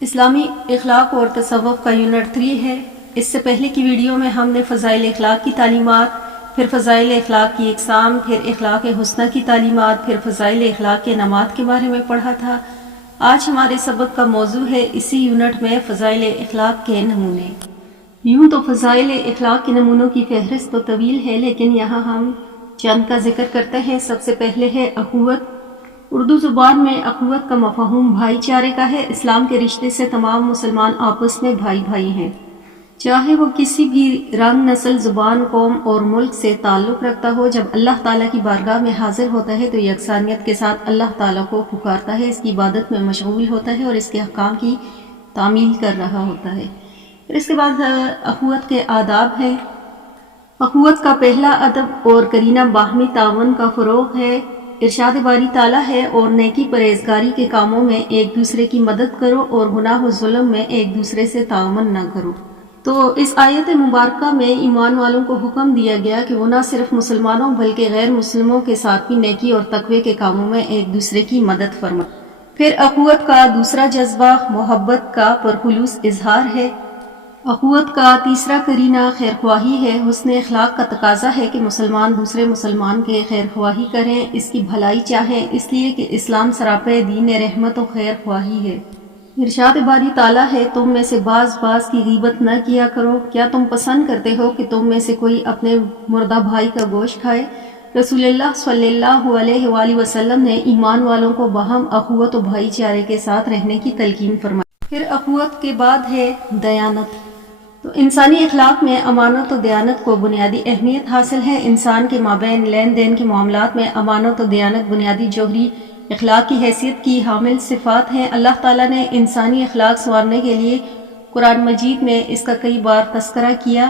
اسلامی اخلاق اور تصوف کا یونٹ 3 ہے۔ اس سے پہلے کی ویڈیو میں ہم نے فضائل اخلاق کی تعلیمات، پھر فضائل اخلاق کی اقسام، پھر اخلاق حسنہ کی تعلیمات، پھر فضائل اخلاق کے نمات کے بارے میں پڑھا تھا۔ آج ہمارے سبق کا موضوع ہے اسی یونٹ میں فضائل اخلاق کے نمونے۔ یوں تو فضائل اخلاق کے نمونوں کی فہرست تو طویل ہے، لیکن یہاں ہم چند کا ذکر کرتے ہیں۔ سب سے پہلے ہے اخوت۔ اردو زبان میں اخوت کا مفہوم بھائی چارے کا ہے۔ اسلام کے رشتے سے تمام مسلمان آپس میں بھائی بھائی ہیں، چاہے وہ کسی بھی رنگ، نسل، زبان، قوم اور ملک سے تعلق رکھتا ہو۔ جب اللہ تعالیٰ کی بارگاہ میں حاضر ہوتا ہے تو یکسانیت کے ساتھ اللہ تعالیٰ کو پکارتا ہے، اس کی عبادت میں مشغول ہوتا ہے اور اس کے احکام کی تعمیل کر رہا ہوتا ہے۔ پھر اس کے بعد اخوت کے آداب ہیں۔ اخوت کا پہلا ادب اور کرینہ باہمی تعاون کا فروغ ہے۔ ارشاد باری تعالیٰ ہے، اور نیکی پرہیزگاری کے کاموں میں ایک دوسرے کی مدد کرو اور گناہ و ظلم میں ایک دوسرے سے تعاون نہ کرو۔ تو اس آیت مبارکہ میں ایمان والوں کو حکم دیا گیا کہ وہ نہ صرف مسلمانوں بلکہ غیر مسلموں کے ساتھ بھی نیکی اور تقوی کے کاموں میں ایک دوسرے کی مدد فرمائیں۔ پھر اخوت کا دوسرا جذبہ محبت کا پرخلوص اظہار ہے۔ اخوت کا تیسرا کرینہ خیرخواہی ہے۔ حسن اخلاق کا تقاضا ہے کہ مسلمان دوسرے مسلمان کے خیرخواہی کریں، اس کی بھلائی چاہیں، اس لیے کہ اسلام سراپے دین رحمت و خیرخواہی ہے۔ ارشاد باری تعالیٰ ہے، تم میں سے بعض کی غیبت نہ کیا کرو۔ کیا تم پسند کرتے ہو کہ تم میں سے کوئی اپنے مردہ بھائی کا گوشت کھائے؟ رسول اللہ صلی اللہ علیہ وآلہ وسلم نے ایمان والوں کو باہم اخوت و بھائی چارے کے ساتھ رہنے کی تلقین فرمائی۔ پھر اخوت کے بعد ہے دیانت۔ تو انسانی اخلاق میں امانت و دیانت کو بنیادی اہمیت حاصل ہے۔ انسان کے مابین لین دین کے معاملات میں امانت و دیانت بنیادی جوہری اخلاق کی حیثیت کی حامل صفات ہیں۔ اللہ تعالیٰ نے انسانی اخلاق سنوارنے کے لیے قرآن مجید میں اس کا کئی بار تذکرہ کیا،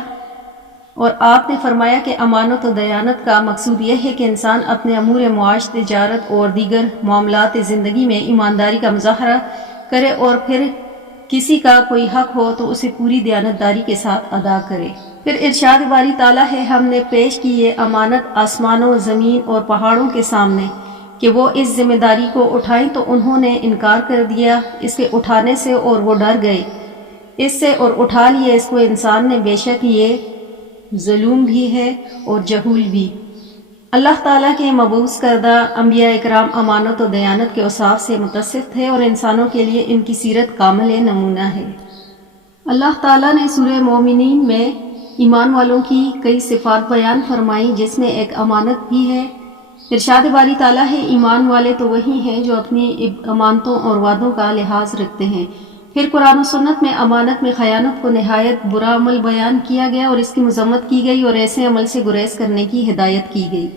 اور آپ نے فرمایا کہ امانت و دیانت کا مقصود یہ ہے کہ انسان اپنے امور معاش، تجارت اور دیگر معاملات زندگی میں ایمانداری کا مظاہرہ کرے، اور پھر کسی کا کوئی حق ہو تو اسے پوری دیانتداری کے ساتھ ادا کرے۔ پھر ارشاد باری تعالیٰ ہے، ہم نے پیش کی یہ امانت آسمانوں، زمین اور پہاڑوں کے سامنے کہ وہ اس ذمہ داری کو اٹھائیں، تو انہوں نے انکار کر دیا اس کے اٹھانے سے، اور وہ ڈر گئے اس سے اور اٹھا لیے اس کو انسان نے۔ بے شک یہ ظلم بھی ہے اور جہول بھی۔ اللہ تعالیٰ کے مبعوث کردہ انبیاء اکرام امانت و دیانت کے اوصاف سے متصف تھے، اور انسانوں کے لیے ان کی سیرت کامل نمونہ ہے۔ اللہ تعالیٰ نے سورہ مومنین میں ایمان والوں کی کئی صفات بیان فرمائی، جس میں ایک امانت بھی ہے۔ ارشاد باری تعالیٰ ہے، ایمان والے تو وہی ہیں جو اپنی امانتوں اور وعدوں کا لحاظ رکھتے ہیں۔ پھر قرآن و سنت میں امانت میں خیانت کو نہایت برا عمل بیان کیا گیا اور اس کی مذمت کی گئی، اور ایسے عمل سے گریز کرنے کی ہدایت کی گئی۔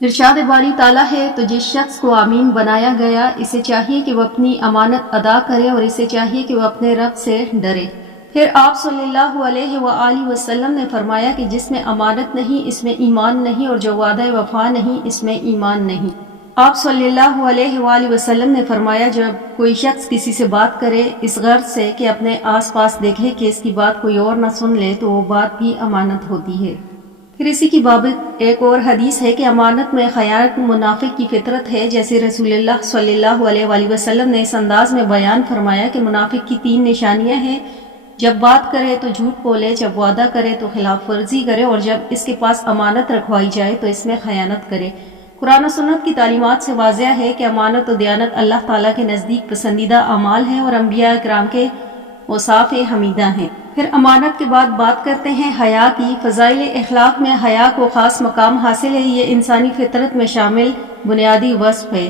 ارشاد باری تعالیٰ ہے، تو جس شخص کو امین بنایا گیا، اسے چاہیے کہ وہ اپنی امانت ادا کرے، اور اسے چاہیے کہ وہ اپنے رب سے ڈرے۔ پھر آپ صلی اللہ علیہ وآلہ وسلم نے فرمایا کہ جس میں امانت نہیں اس میں ایمان نہیں، اور جو وعدہ وفا نہیں اس میں ایمان نہیں۔ آپ صلی اللہ علیہ وآلہ وسلم نے فرمایا، جب کوئی شخص کسی سے بات کرے اس غرض سے کہ اپنے آس پاس دیکھے کہ اس کی بات کوئی اور نہ سن لے، تو وہ بات بھی امانت ہوتی ہے۔ پھر اسی کی بابت ایک اور حدیث ہے کہ امانت میں خیانت منافق کی فطرت ہے، جیسے رسول اللہ صلی اللہ علیہ وآلہ وسلم نے اس انداز میں بیان فرمایا کہ منافق کی 3 نشانیاں ہیں: جب بات کرے تو جھوٹ بولے، جب وعدہ کرے تو خلاف ورزی کرے، اور جب اس کے پاس امانت رکھوائی جائے تو اس میں خیانت کرے۔ قرآن و سنت کی تعلیمات سے واضح ہے کہ امانت و دیانت اللہ تعالیٰ کے نزدیک پسندیدہ اعمال ہیں اور انبیاء اکرام کے اوصاف حمیدہ ہیں۔ پھر امانت کے بعد بات کرتے ہیں حیا کی۔ فضائل اخلاق میں حیا کو خاص مقام حاصل ہے۔ یہ انسانی فطرت میں شامل بنیادی وصف ہے۔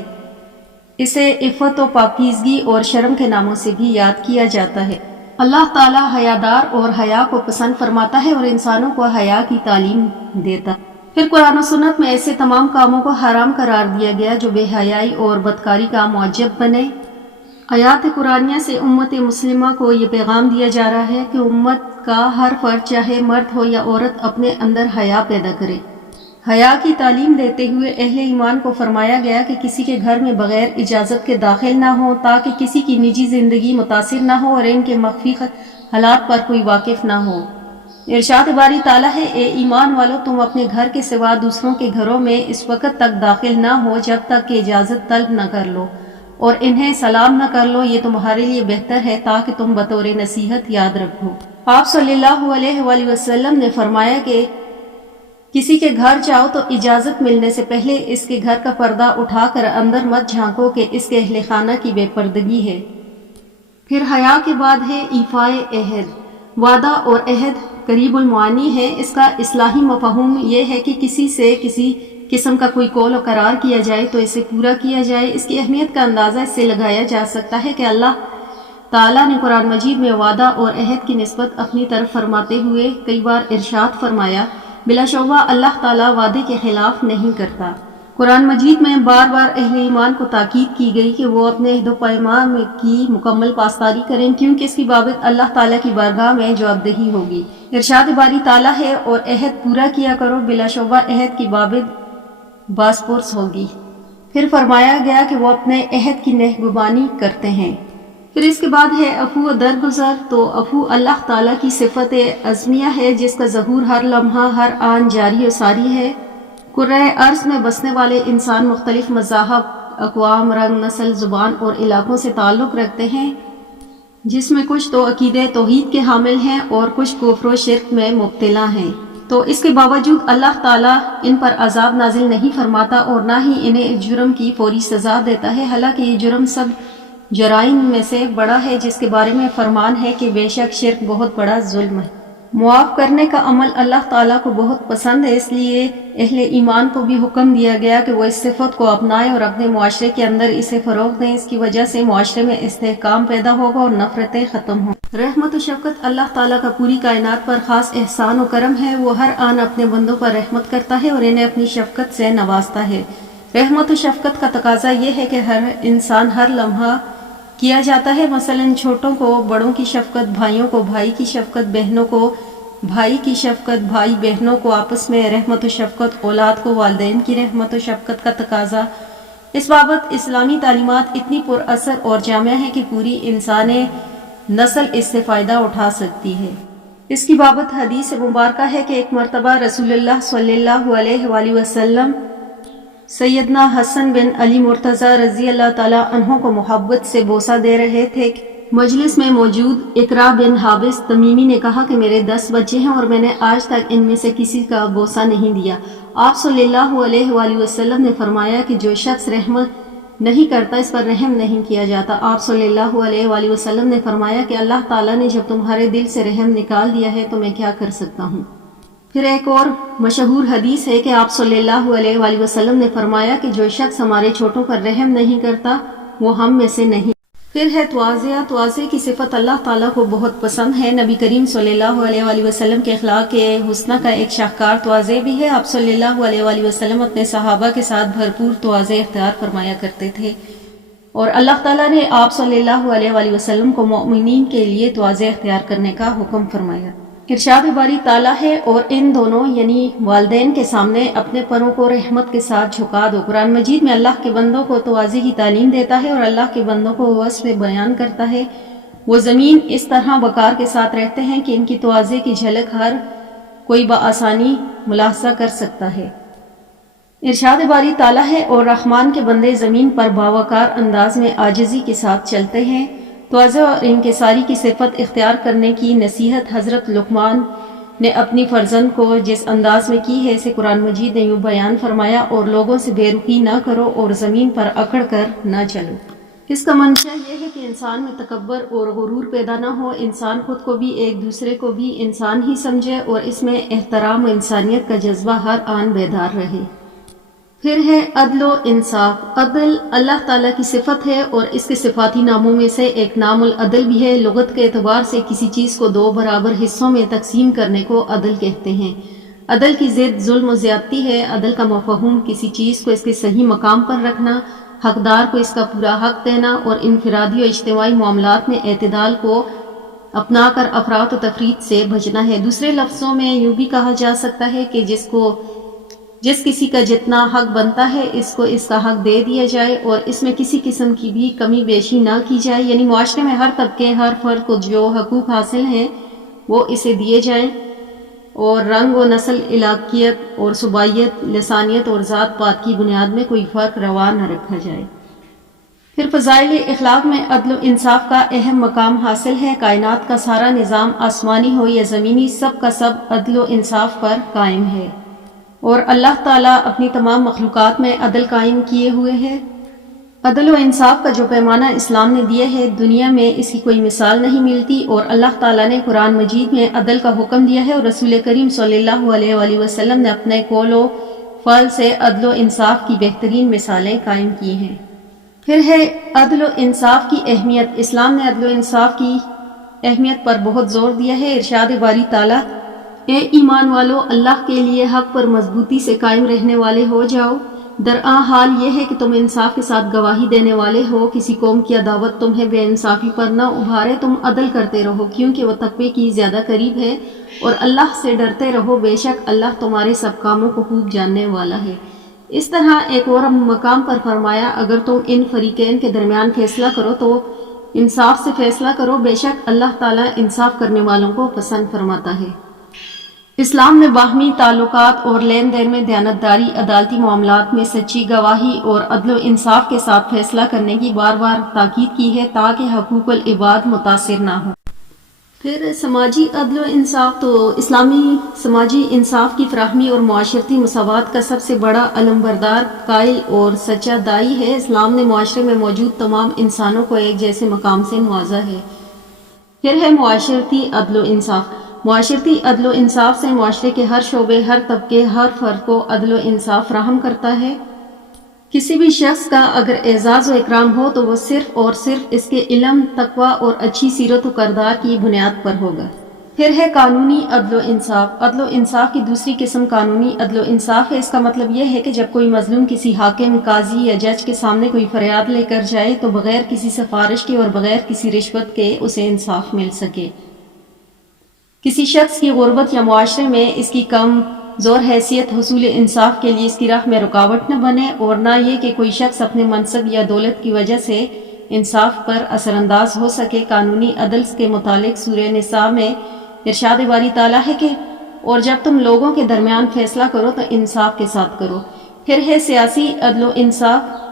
اسے عفت و پاکیزگی اور شرم کے ناموں سے بھی یاد کیا جاتا ہے۔ اللہ تعالیٰ حیادار اور حیا کو پسند فرماتا ہے اور انسانوں کو حیا کی تعلیم دیتا۔ پھر قرآن و سنت میں ایسے تمام کاموں کو حرام قرار دیا گیا جو بے حیائی اور بدکاری کا موجب بنے۔ آیات قرآنیہ سے امت مسلمہ کو یہ پیغام دیا جا رہا ہے کہ امت کا ہر فرد، چاہے مرد ہو یا عورت، اپنے اندر حیا پیدا کرے۔ حیا کی تعلیم دیتے ہوئے اہل ایمان کو فرمایا گیا کہ کسی کے گھر میں بغیر اجازت کے داخل نہ ہو، تاکہ کسی کی نجی زندگی متاثر نہ ہو اور ان کے مخفی حالات پر کوئی واقف نہ ہو۔ ارشاد باری تعالیٰ ہے، اے ایمان والو، تم اپنے گھر کے سوا دوسروں کے گھروں میں اس وقت تک داخل نہ ہو جب تک کہ اجازت طلب نہ کر لو، اور انہیں سلام نہ کر لو، یہ تمہارے لیے بہتر ہے تاکہ تم بطور نصیحت یاد رکھو۔ آپ صلی اللہ علیہ وآلہ وسلم نے فرمایا کہ کسی کے گھر جاؤ تو اجازت ملنے سے پہلے اس کے گھر کا پردہ اٹھا کر اندر مت جھانکو کہ اس کے اہل خانہ کی بے پردگی ہے۔ پھر حیا کے بعد ہے ایفائے عہد۔ وعدہ اور عہد قریب المعانی ہے۔ اس کا اصطلاحی مفہوم یہ ہے کہ کسی سے کسی قسم کا کوئی قول و قرار کیا جائے تو اسے پورا کیا جائے۔ اس کی اہمیت کا اندازہ اس سے لگایا جا سکتا ہے کہ اللہ تعالیٰ نے قرآن مجید میں وعدہ اور عہد کی نسبت اپنی طرف فرماتے ہوئے کئی بار ارشاد فرمایا، بلا شبہ اللہ تعالیٰ وعدے کے خلاف نہیں کرتا۔ قرآن مجید میں بار بار اہل ایمان کو تاکید کی گئی کہ وہ اپنے عہد و پیمان کی مکمل پاسداری کریں، کیونکہ اس کی بابت اللہ تعالیٰ کی بارگاہ میں جواب دہی ہوگی۔ ارشاد باری تعالیٰ ہے، اور عہد پورا کیا کرو، بلا شبہ عہد کی بابت باز پرس ہوگی۔ پھر فرمایا گیا کہ وہ اپنے عہد کی نگہبانی کرتے ہیں۔ پھر اس کے بعد ہے عفو و درگزر۔ تو عفو اللہ تعالیٰ کی صفت عظمیہ ہے جس کا ظہور ہر لمحہ ہر آن جاری و ساری ہے۔ کرۂ ارض میں بسنے والے انسان مختلف مذاہب، اقوام، رنگ، نسل، زبان اور علاقوں سے تعلق رکھتے ہیں، جس میں کچھ تو عقیدہ توحید کے حامل ہیں اور کچھ کفر و شرک میں مبتلا ہیں۔ تو اس کے باوجود اللہ تعالیٰ ان پر عذاب نازل نہیں فرماتا اور نہ ہی انہیں جرم کی فوری سزا دیتا ہے، حالانکہ یہ جرم سب جرائم میں سے بڑا ہے، جس کے بارے میں فرمان ہے کہ بے شک شرک بہت بڑا ظلم ہے۔ معاف کرنے کا عمل اللہ تعالیٰ کو بہت پسند ہے، اس لیے اہل ایمان کو بھی حکم دیا گیا کہ وہ اس صفت کو اپنائیں اور اپنے معاشرے کے اندر اسے فروغ دیں۔ اس کی وجہ سے معاشرے میں استحکام پیدا ہوگا اور نفرتیں ختم ہوں۔ رحمت و شفقت اللہ تعالیٰ کا پوری کائنات پر خاص احسان و کرم ہے۔ وہ ہر آن اپنے بندوں پر رحمت کرتا ہے اور انہیں اپنی شفقت سے نوازتا ہے۔ رحمت و شفقت کا تقاضا یہ ہے کہ ہر انسان ہر لمحہ کیا جاتا ہے، مثلا چھوٹوں کو بڑوں کی شفقت، بھائیوں کو بھائی کی شفقت، بہنوں کو بھائی کی شفقت، بھائی بہنوں کو آپس میں رحمت و شفقت، اولاد کو والدین کی رحمت و شفقت کا تقاضا۔ اس بابت اسلامی تعلیمات اتنی پر اثر اور جامع ہیں کہ پوری انسان نسل اس سے فائدہ اٹھا سکتی ہے۔ اس کی بابت حدیث مبارکہ ہے کہ ایک مرتبہ رسول اللہ صلی اللہ علیہ وآلہ وسلم سیدنا حسن بن علی مرتضی رضی اللہ تعالیٰ عنہ کو محبت سے بوسہ دے رہے تھے۔ مجلس میں موجود اقرا بن حابس تمیمی نے کہا کہ میرے 10 بچے ہیں اور میں نے آج تک ان میں سے کسی کا بوسہ نہیں دیا۔ آپ صلی اللہ علیہ وآلہ وسلم نے فرمایا کہ جو شخص رحمت نہیں کرتا اس پر رحم نہیں کیا جاتا۔ آپ صلی اللہ علیہ وآلہ وسلم نے فرمایا کہ اللہ تعالیٰ نے جب تمہارے دل سے رحم نکال دیا ہے تو میں کیا کر سکتا ہوں۔ پھر ایک اور مشہور حدیث ہے کہ آپ صلی اللہ علیہ وآلہ وسلم نے فرمایا کہ جو شخص ہمارے چھوٹوں پر رحم نہیں کرتا وہ ہم میں سے نہیں۔ پھر ہے تواضع۔ تواضع کی صفت اللہ تعالیٰ کو بہت پسند ہے۔ نبی کریم صلی اللہ علیہ وآلہ وسلم کے اخلاق حسنہ کا ایک شاہکار تواضع بھی ہے۔ آپ صلی اللہ علیہ وآلہ وسلم اپنے صحابہ کے ساتھ بھرپور تواضع اختیار فرمایا کرتے تھے، اور اللہ تعالیٰ نے آپ صلی اللہ علیہ وآلہ وسلم کو مومنین کے لیے تواضع اختیار کرنے کا حکم فرمایا۔ ارشاد باری تعالیٰ ہے، اور ان دونوں یعنی والدین کے سامنے اپنے پروں کو رحمت کے ساتھ جھکا دو۔ قرآن مجید میں اللہ کے بندوں کو تواضع کی تعلیم دیتا ہے اور اللہ کے بندوں کو وصف بیان کرتا ہے۔ وہ زمین اس طرح وقار کے ساتھ رہتے ہیں کہ ان کی تواضع کی جھلک ہر کوئی بآسانی ملاحظہ کر سکتا ہے۔ ارشاد باری تعالیٰ ہے، اور رحمان کے بندے زمین پر باوقار انداز میں عاجزی کے ساتھ چلتے ہیں۔ تواضع اور انکساری کی صفت اختیار کرنے کی نصیحت حضرت لقمان نے اپنی فرزند کو جس انداز میں کی ہے، اسے قرآن مجید نے یوں بیان فرمایا، اور لوگوں سے بے رخی نہ کرو اور زمین پر اکڑ کر نہ چلو۔ اس کا منشا یہ ہے کہ انسان میں تکبر اور غرور پیدا نہ ہو، انسان خود کو بھی ایک دوسرے کو بھی انسان ہی سمجھے اور اس میں احترام و انسانیت کا جذبہ ہر آن بیدار رہے۔ پھر ہے عدل و انصاف۔ عدل اللہ تعالیٰ کی صفت ہے اور اس کے صفاتی ناموں میں سے ایک نام العدل بھی ہے۔ لغت کے اعتبار سے کسی چیز کو 2 برابر حصوں میں تقسیم کرنے کو عدل کہتے ہیں۔ عدل کی ضد ظلم و زیادتی ہے۔ عدل کا مفہوم کسی چیز کو اس کے صحیح مقام پر رکھنا، حقدار کو اس کا پورا حق دینا اور انفرادی و اجتماعی معاملات میں اعتدال کو اپنا کر افراط و تفریط سے بچنا ہے۔ دوسرے لفظوں میں یوں بھی کہا جا سکتا ہے کہ جس کسی کا جتنا حق بنتا ہے اس کو اس کا حق دے دیا جائے اور اس میں کسی قسم کی بھی کمی بیشی نہ کی جائے، یعنی معاشرے میں ہر طبقے ہر فرد کو جو حقوق حاصل ہیں وہ اسے دیے جائیں، اور رنگ و نسل، علاقیت اور صوبائیت، لسانیت اور ذات پات کی بنیاد میں کوئی فرق روا نہ رکھا جائے۔ پھر فضائل اخلاق میں عدل و انصاف کا اہم مقام حاصل ہے۔ کائنات کا سارا نظام آسمانی ہو یا زمینی، سب کا سب عدل و انصاف پر قائم ہے، اور اللہ تعالیٰ اپنی تمام مخلوقات میں عدل قائم کیے ہوئے ہے۔ عدل و انصاف کا جو پیمانہ اسلام نے دیا ہے، دنیا میں اس کی کوئی مثال نہیں ملتی، اور اللہ تعالیٰ نے قرآن مجید میں عدل کا حکم دیا ہے، اور رسول کریم صلی اللہ علیہ وآلہ وسلم نے اپنے قول و فعل سے عدل و انصاف کی بہترین مثالیں قائم کی ہیں۔ پھر ہے عدل و انصاف کی اہمیت۔ اسلام نے عدل و انصاف کی اہمیت پر بہت زور دیا ہے۔ ارشاد باری تعالیٰ: اے ایمان والو، اللہ کے لیے حق پر مضبوطی سے قائم رہنے والے ہو جاؤ۔ درآں حال یہ ہے کہ تم انصاف کے ساتھ گواہی دینے والے ہو، کسی قوم کی عداوت تمہیں بے انصافی پر نہ ابھارے، تم عدل کرتے رہو، کیونکہ وہ تقوی کی زیادہ قریب ہے، اور اللہ سے ڈرتے رہو، بے شک اللہ تمہارے سب کاموں کو خوب جاننے والا ہے۔ اس طرح ایک اور مقام پر فرمایا: اگر تم ان فریقین کے درمیان فیصلہ کرو تو انصاف سے فیصلہ کرو، بے شک اللہ تعالیٰ انصاف کرنے والوں کو پسند فرماتا ہے۔ اسلام نے باہمی تعلقات اور لین دین میں دیانتداری، عدالتی معاملات میں سچی گواہی اور عدل و انصاف کے ساتھ فیصلہ کرنے کی بار بار تاکید کی ہے، تاکہ حقوق العباد متاثر نہ ہوں۔ پھر سماجی عدل و انصاف، تو اسلامی سماجی انصاف کی فراہمی اور معاشرتی مساوات کا سب سے بڑا علمبردار، قائل اور سچا داعی ہے۔ اسلام نے معاشرے میں موجود تمام انسانوں کو ایک جیسے مقام سے نوازا ہے۔ پھر ہے معاشرتی عدل و انصاف۔ معاشرتی عدل و انصاف سے معاشرے کے ہر شعبے، ہر طبقے، ہر فرد کو عدل و انصاف فراہم کرتا ہے۔ کسی بھی شخص کا اگر اعزاز و اکرام ہو تو وہ صرف اور صرف اس کے علم، تقوی اور اچھی سیرت و کردار کی بنیاد پر ہوگا۔ پھر ہے قانونی عدل و انصاف۔ عدل و انصاف کی دوسری قسم قانونی عدل و انصاف ہے۔ اس کا مطلب یہ ہے کہ جب کوئی مظلوم کسی حاکم، قاضی یا جج کے سامنے کوئی فریاد لے کر جائے تو بغیر کسی سفارش کے اور بغیر کسی رشوت کے اسے انصاف مل سکے۔ کسی شخص کی غربت یا معاشرے میں اس کی کم زور حیثیت حصول انصاف کے لیے اس کی راہ میں رکاوٹ نہ بنے، اور نہ یہ کہ کوئی شخص اپنے منصب یا دولت کی وجہ سے انصاف پر اثر انداز ہو سکے۔ قانونی عدل کے متعلق سورہ نساء میں ارشاد باری تعالیٰ ہے کہ اور جب تم لوگوں کے درمیان فیصلہ کرو تو انصاف کے ساتھ کرو۔ پھر ہے سیاسی عدل و انصاف۔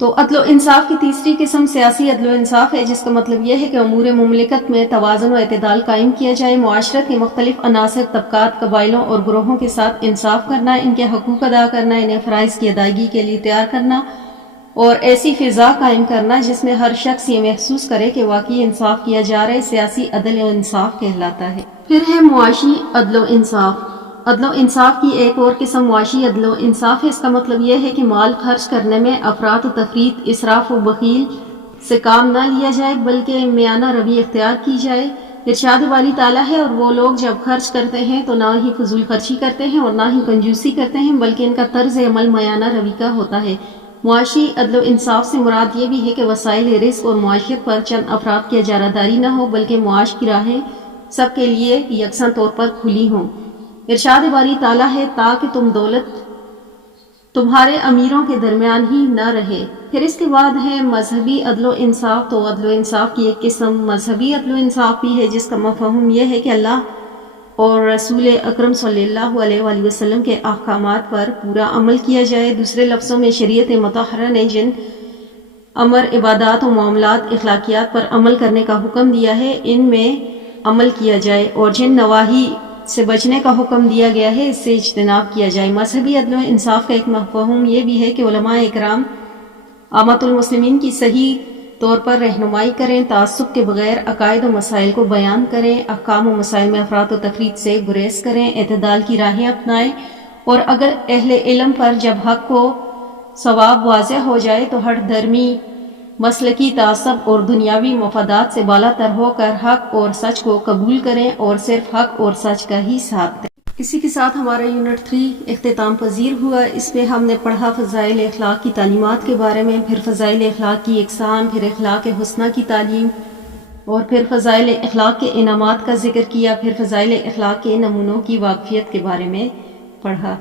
تو عدل و انصاف کی تیسری قسم سیاسی عدل و انصاف ہے، جس کا مطلب یہ ہے کہ امور مملکت میں توازن و اعتدال قائم کیا جائے، معاشرت کے مختلف عناصر، طبقات، قبائلوں اور گروہوں کے ساتھ انصاف کرنا، ان کے حقوق ادا کرنا، انہیں فرائض کی ادائیگی کے لیے تیار کرنا، اور ایسی فضا قائم کرنا جس میں ہر شخص یہ محسوس کرے کہ واقعی انصاف کیا جا رہا ہے، سیاسی عدل و انصاف کہلاتا ہے۔ پھر ہے معاشی عدل و انصاف۔ عدل و انصاف کی ایک اور قسم معاشی عدل و انصاف ہے۔ اس کا مطلب یہ ہے کہ مال خرچ کرنے میں افراط و تفریط، اسراف و بخیل سے کام نہ لیا جائے، بلکہ میانہ روی اختیار کی جائے۔ ارشاد والی تعالیٰ ہے: اور وہ لوگ جب خرچ کرتے ہیں تو نہ ہی فضول خرچی کرتے ہیں اور نہ ہی کنجوسی کرتے ہیں، بلکہ ان کا طرز عمل میانہ روی کا ہوتا ہے۔ معاشی عدل و انصاف سے مراد یہ بھی ہے کہ وسائل رزق اور معیشت پر چند افراد کی اجارہ داری نہ ہو، بلکہ معاش کی راہیں سب کے لیے یکساں طور پر کھلی ہوں۔ ارشاد باری تعالیٰ ہے: تاکہ تم دولت تمہارے امیروں کے درمیان ہی نہ رہے۔ پھر اس کے بعد ہے مذہبی عدل و انصاف۔ تو عدل و انصاف کی ایک قسم مذہبی عدل و انصاف بھی ہے، جس کا مفہوم یہ ہے کہ اللہ اور رسول اکرم صلی اللہ علیہ وآلہ وسلم کے احکامات پر پورا عمل کیا جائے۔ دوسرے لفظوں میں شریعت مطہرہ نے جن امر، عبادات و معاملات، اخلاقیات پر عمل کرنے کا حکم دیا ہے، ان میں عمل کیا جائے، اور جن نواہی سے بچنے کا حکم دیا گیا ہے اس سے اجتناب کیا جائے۔ مذہبی عدل و انصاف کا ایک مفہوم یہ بھی ہے کہ علماء اکرام عامۃ المسلمین کی صحیح طور پر رہنمائی کریں، تعصب کے بغیر عقائد و مسائل کو بیان کریں، احکام و مسائل میں افراط و تفریط سے گریز کریں، اعتدال کی راہیں اپنائیں، اور اگر اہل علم پر جب حق کو صواب واضح ہو جائے تو ہٹ درمی، مسلکی تعصب اور دنیاوی مفادات سے بالا تر ہو کر حق اور سچ کو قبول کریں اور صرف حق اور سچ کا ہی ساتھ دیں۔ اسی کے ساتھ ہمارا یونٹ 3 اختتام پذیر ہوا۔ اس میں ہم نے پڑھا فضائل اخلاق کی تعلیمات کے بارے میں، پھر فضائل اخلاق کی اقسام، پھر اخلاق حسنہ کی تعلیم، اور پھر فضائل اخلاق کے انعامات کا ذکر کیا، پھر فضائل اخلاق کے نمونوں کی واقفیت کے بارے میں پڑھا۔